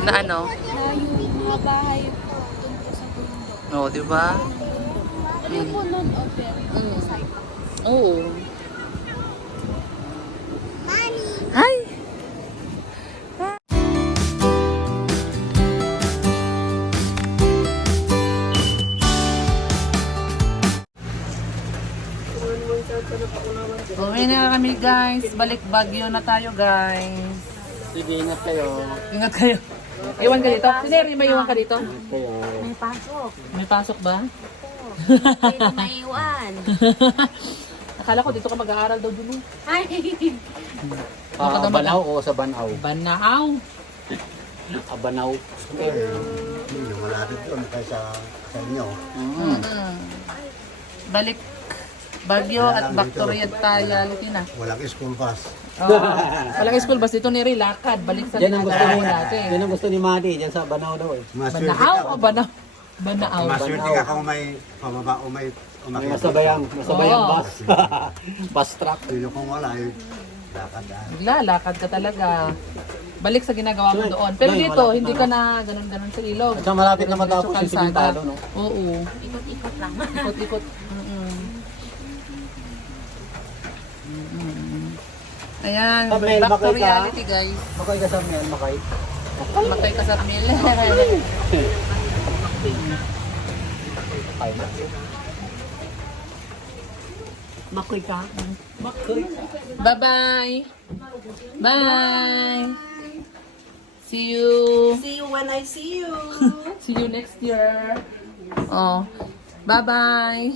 Na ano? Na yung mga bahay po po sa bundok. Oo, di ba? Ano po nun open? Mm. Side. Oo. Hi! Uwi na kami guys. Balik Baguio na tayo guys. Sige, ingat kayo. Ingat kayo. Iwan ka dito? Si Neri, may iwan ka dito? May pasok. May pasok ba? Dito maiwan. Akala ko dito ka mag-aaral daw dulu. Ay! Ah, banaw o sa banaw? Banaaw. Ah, banaw. Hindi, malapit doon kaysa sa inyo. Mm. Balik Baguio at back to Reality na. Walang school bus. Oh. Walang school bus dito ni Lakad. Balik sa Yan ang gusto ni, natin. yan ang gusto ni Mati, dyan sa banaw daw eh. Maswerte Banaaw ka. o Banaaw? Banaaw. Maswerte ka kung may pababa o may umakit. masabayang, masabayang Oo. bus. bus truck. Sino kung wala, eh, lakad na. Lalakad ka talaga. Balik sa ginagawa mo doon. Pero dito, malapit hindi na, ka na ganun-ganun sa ilog. At saka malapit na matapos yung kalsada. simentado, no? Oo. Ikot-ikot lang. Ikot-ikot. Ayan, Samuel, back to bakit ka? reality guys. Makay ka sa miyan, makay. Matay ka sa meal. Makay na. Makoy ka? Makoy. Bye-bye. Bye. See you. See you when I see you. See you next year. Oh. Bye-bye.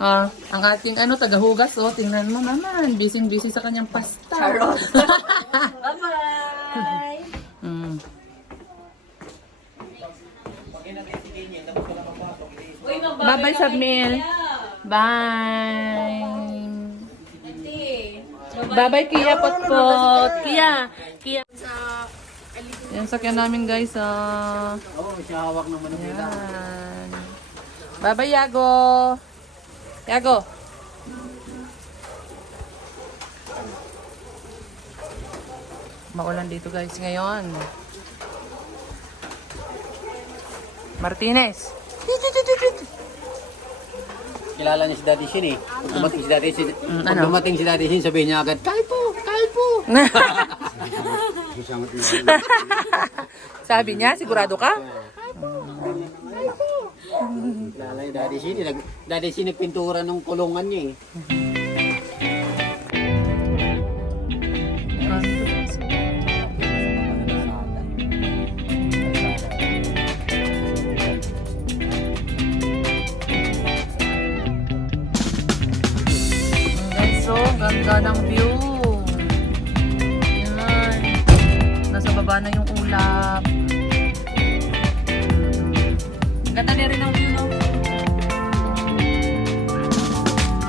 Ah, ang ating ano tagahugas oh, tingnan mo naman, busy-busy sa kanyang pasta. Bye-bye. mm. Bye-bye, Sabmil. Bye. Bye-bye, Kia Potpot. Kia. Kia. Yan sakyan namin guys. Ah. Oo, siya hawak ng manubila. Yan. Bye-bye, Yago. Yago. Maulan dito guys ngayon. Martinez. Kilala niya si Daddy Shin eh. Dumating si Daddy Shin, Mm, pag ano? dumating si Daddy Shin, sabihin niya agad, Kahit po, kahit po. Isang Sabi niya, sigurado ka? Kilala ni Daddy Shin. eh. Nag- Daddy Shin pintura ng kulungan niya eh.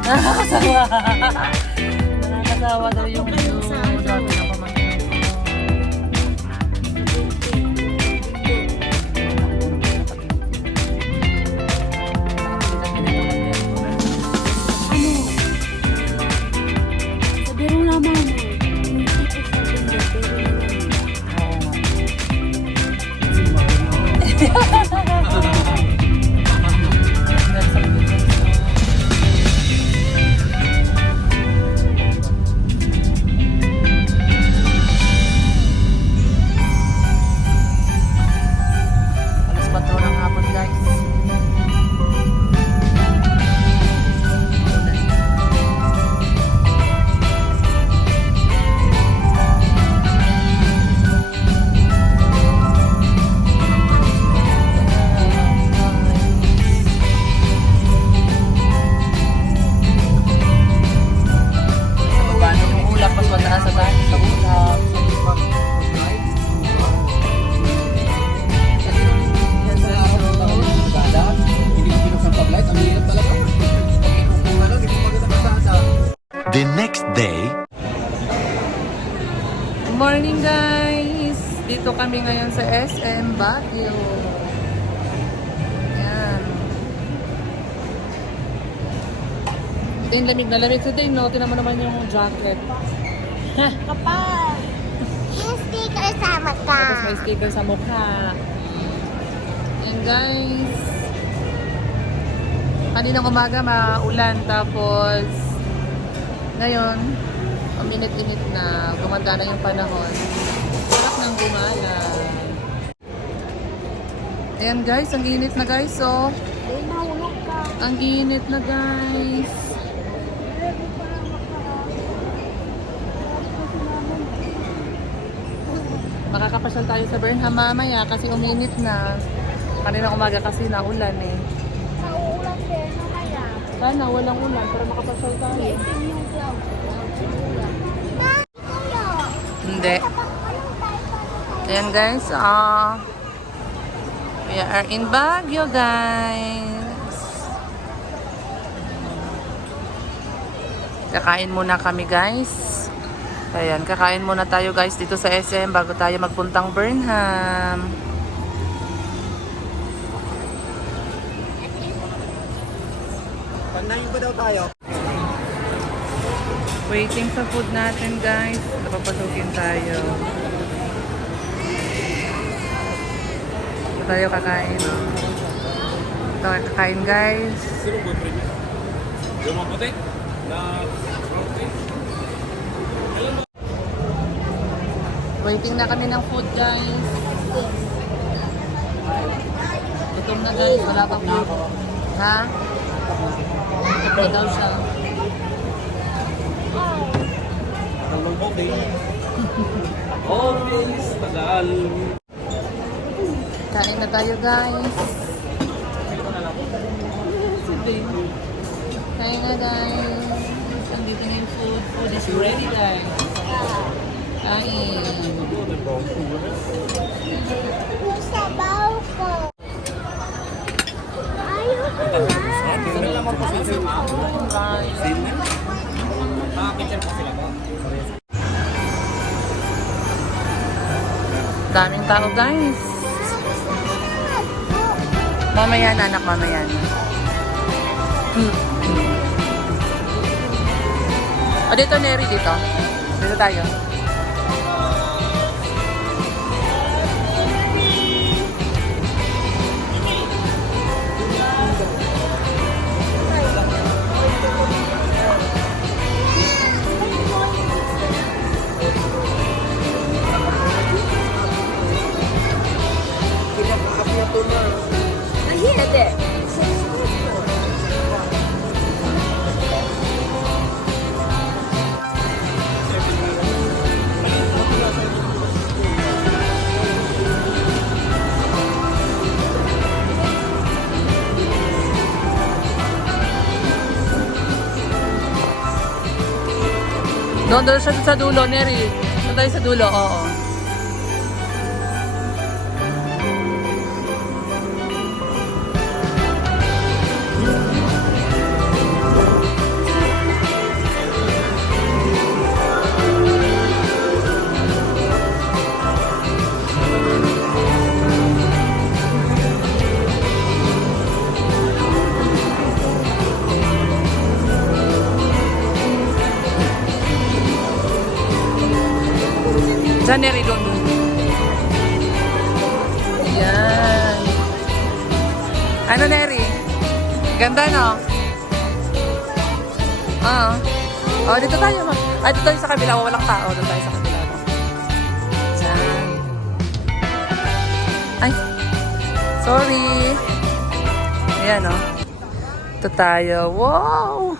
Nakakasawa. Nakakasawa daw yung kami ngayon sa SM Baguio. Yan. Ito yung lamig na lamig sa day, no? Tinan mo naman yung jacket. Kapal. Tapos may sticker sa mukha. Yan guys. Kaninang umaga maulan tapos ngayon uminit-init na gumanda na yung panahon. Gumala. Ayan guys, ang init na guys oh. Ang init na guys. Makakapasyal tayo sa Burnham mamaya kasi uminit na. Kanina umaga kasi naulan eh. Nauulan din, mamaya. Sana walang ulan para makapasyal tayo. Hindi. Ayan guys, ah we are in Baguio guys. Kakain muna kami guys. Ayan, kakain muna tayo guys dito sa SM bago tayo magpuntang Burnham. Panayin ba daw tayo? Waiting sa food natin guys. Napapasukin tayo. Tayo kakain. Ito tayo kakain guys. Waiting na kami ng food guys. Gutom na guys. Wala pang food. Ha? Ito daw siya. Kain na tayo guys. Kain na guys. Andito na yung food. Food is ready guys. Kain. Sabaw ko. Ayoko na. Daming tao guys. Mamaya na anak, mamaya na. O dito Neri dito. Dito tayo. Doon, doon siya sa dulo, Neri. Doon tayo sa dulo, oo. Diyan, Neri, doon. Yan. Ano, Neri? Ganda, no? Oo. Oh, dito tayo. ma. Ah, dito tayo sa kabila. Walang tao. Doon tayo sa kabila. no? Diyan. Ay. Sorry. Ayan, oh. Ito tayo. Wow!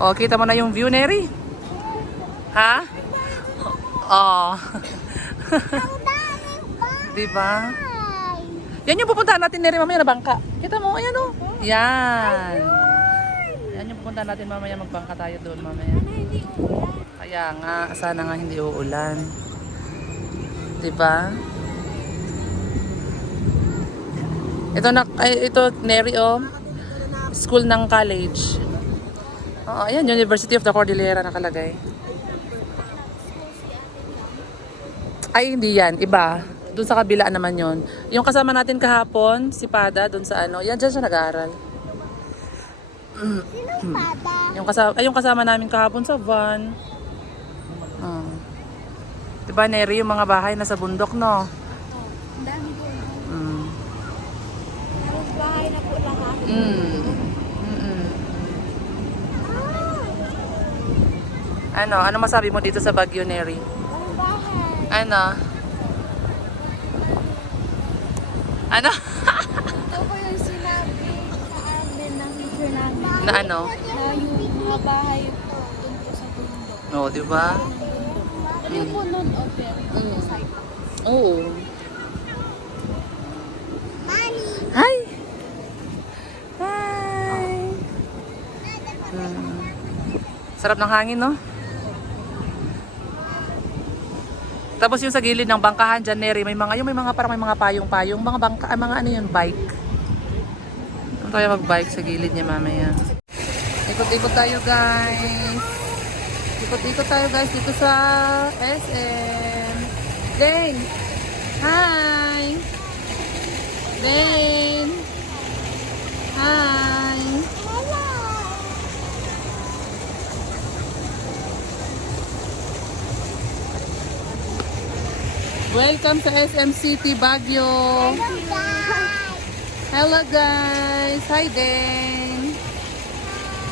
Oh, kita mo na yung view, Neri? Ha? Oh. Di ba? Yan yung pupuntahan natin Neri mamaya na bangka. Kita mo, ayan oh. Yan. Yan yung pupuntahan natin mamaya magbangka tayo doon mamaya. Kaya nga, sana nga hindi uulan. Di ba? Ito na, ay, ito Neri oh. School ng college. Oo, ayan, University of the Cordillera nakalagay. Ay, hindi yan. Iba. Doon sa kabila naman yon. Yung kasama natin kahapon, si Pada, doon sa ano, yan dyan siya nag-aaral. Bata? Yung kasama, ay, yung kasama namin kahapon sa van. Oh. Diba, Neri, yung mga bahay na sa bundok, no? Ang dami po. Mm. Halos bahay na po lahat. Mm. Mm-mm. Ano? Ano masabi mo dito sa Baguio, Neri? Ano? Ano? Ito po yung sinabi sa amin ng teacher namin. na ano? Na yung mga bahay doon po sa bundok. Oo, di ba? Ano yung po nun open? Mm. Side. Oo. Hi! Hi! Hmm. Sarap ng hangin, no? Tapos yung sa gilid ng bangkahan dyan, Neri, may mga, yung may mga parang may mga payong-payong, mga bangka, ah, mga ano yun, bike. Ano tayo mag-bike sa gilid niya mamaya. Ikot-ikot tayo, guys. Ikot-ikot tayo, guys, dito sa SM. Dane! Hi! Dane! Hi! Welcome to SM City, Baguio! Hello guys! Hi Dane!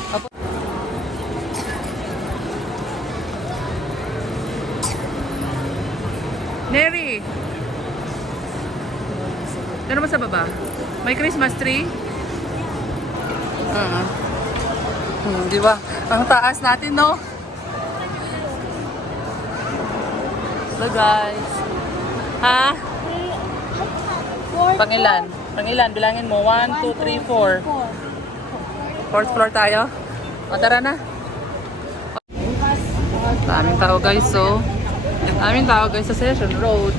Apo- Neri! Ano ba sa baba? May Christmas tree? Uh Hmm, di ba? Ang taas natin, no? Hello, guys. Ha? Pangilan? Pangilan? Bilangin mo. 1, 2, 3, 4. Fourth floor tayo? O, tara na. Daming tao, guys, so. Daming tao, guys, sa Session Road.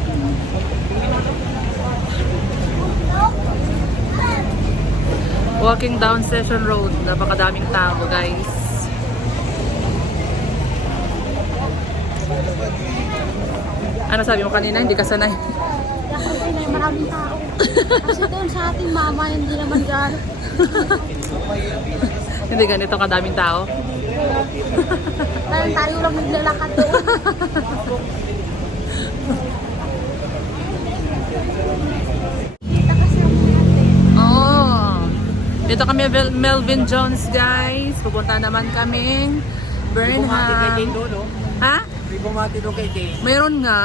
Walking down Session Road. Napakadaming tao, guys. Ano sabi mo kanina? Hindi ka sanay. Kasi maraming tao. Kasi doon sa ating mama, hindi naman gano'n. Hindi ganito kadaming tao. Parang tayo lang naglalakad doon. Natin. Oh. Dito kami Melvin Jones, guys. Pupunta naman kaming Burnham. doon, no? Ha? May bumati doon kay Dane. Mayroon nga.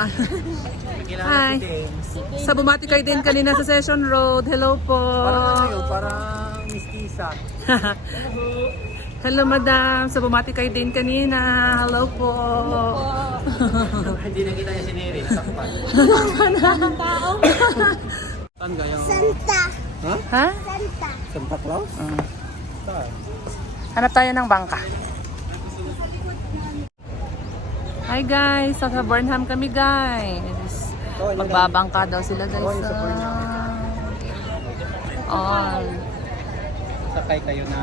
Kilala Hi. si Dane. Sa bumati kayo din kanina sa Session Road. Hello po. Parang ano yun, parang mistisa. Hello, madam. Sa bumati kayo din kanina. Hello po. Hindi nakita niya si Neri. Sakpan. Maraming tao. Saan gayang? Santa. Ha? ha? Santa. Santa Claus? Mm. Hanap tayo ng bangka. Hi guys, sa Burnham kami guys. Magbabangka daw sila guys. Oh, sa Ah. On. Sakay kayo na...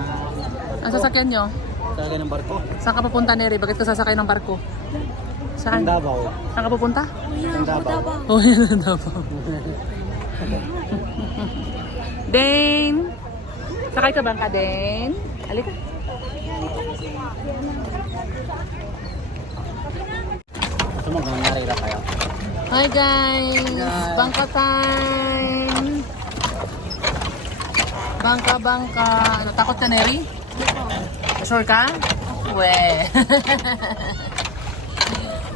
Ang sasakyan nyo? Sakay ng barko. Saan ka pupunta, Neri? Bakit ka sasakay ng barko? Ang Saan? Davao. Saan ka pupunta? Ang Davao. Oh, yan Davao. Dane! Sakay ka bangka, Dane? Halika. Gusto mo kung narira kayo? Hi guys! Bangka time! Bangka, bangka. Ano, takot ka, Neri? Sure ka? We.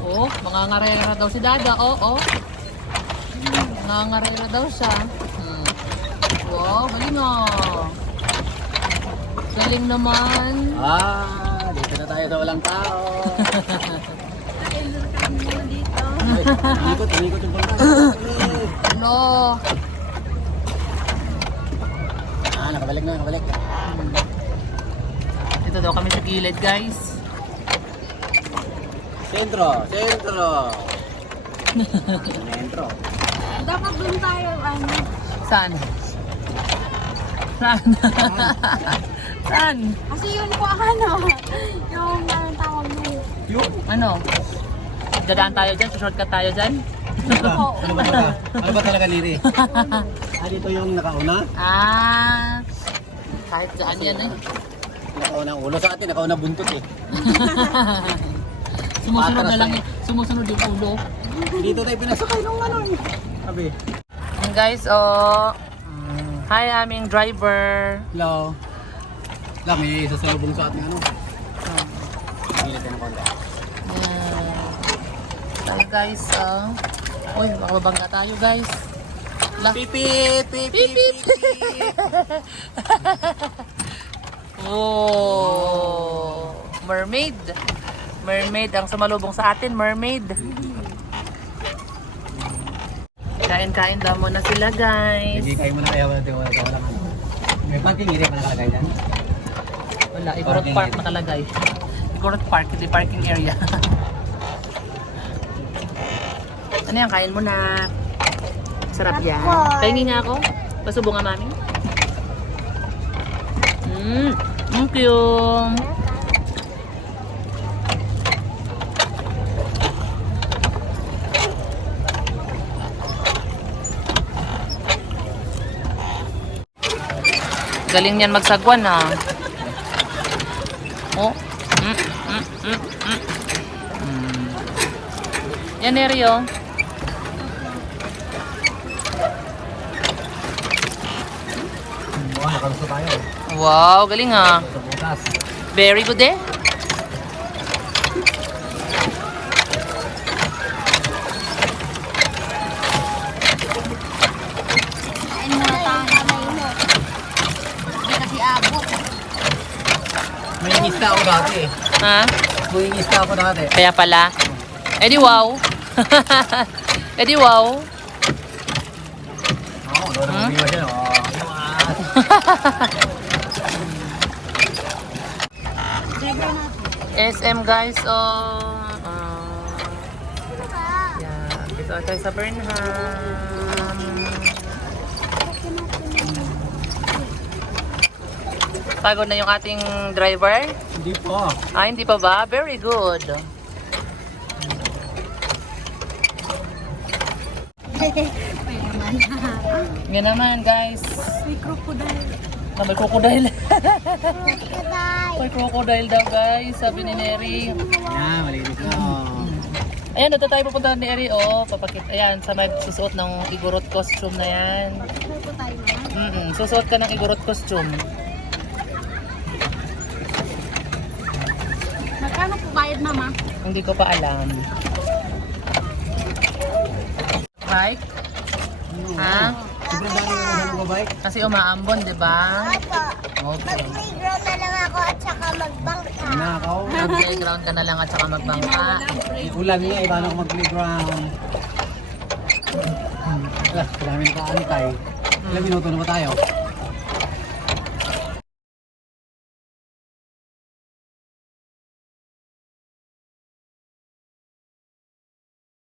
oh, mga ngarera daw si Dada. Oo, oh, oh. Mga ngarera daw siya. Hmm. Wow, galing oh. Galing naman. Ah, dito na tayo sa walang tao. Umikot, umikot yung bangka. Ano? Ah, nakabalik na, nakabalik. Dito daw kami sa gilid, guys. Sentro, sentro. Sentro. Dapat doon tayo, ano, Saan? Saan? Saan? Kasi yun po ano, yung anong tawag mo. Yun. Ano? Dadaan tayo dyan? Shortcut tayo dyan? Oo. Ano ba talaga? Ano ba talaga, Niri? ah, dito yung nakauna? Ah, kahit saan yan eh. Nakauna ang ulo sa atin, nakauna buntot eh. Sumusunod na lang eh. Sumusunod yung ulo. Dito tayo pinasakay nung ano eh. Sabi. Yan guys, oh. Mm, Hi aming driver. Hello. May sasalubong sa ating ano. Pilit na ng konti. Yan. Tayo guys, oh. Uy, makababangga tayo guys. La. Pipit! Pipit! Pipit! Oh, mermaid. Mermaid ang sumalubong sa atin, mermaid. Kain-kain daw muna sila, guys. Hindi kayo muna kaya wala wala wala. May parking area pa nakalagay dyan. Wala, Igorot Park nakalagay. Igorot Park, hindi parking area. ano yan, kain mo na. Sarap yan. Kainin nga ako. Pasubong nga, mami. Mmm, thank you. Galing niyan magsagwan ha. Oh. Mm, mm, mm, mm. Mm. Yan, Neri, Wow, galing ha. Very good eh. Mo mo. May ingista ako dati eh. Ha? May ingista ako dati. Kaya pala. Eh di wow. eh di wow. Oo, doon Hmm? ang umiwas yan. Oo, iwas. SM guys, oh. Uh, yeah, dito tayo sa Burnham. Pagod na yung ating driver? Hindi po. Ah, hindi pa ba? Very good. Yan naman guys. May crocodile. Ah, may crocodile. May crocodile daw guys, sabi ni Neri. Yan, malinis na. Ayan, dito tayo pupunta ni Eri. Oh, papakit. Ayan, sa may susuot ng igorot costume na yan. Crocodile na. Mm susuot ka ng igorot costume. Magkano po bayad mama? Hindi ko pa alam. Bike? Ha? Sobrang dami na ng bike. Kasi umaambon, di ba? Okay. Playground na lang ako at saka magbangka. Na ako. Mag-playground ka na lang at saka magbangka. Ulan nga, eh, paano ako mag-playground? Wala, kailangan ka antay. Ilang minuto na ba tayo?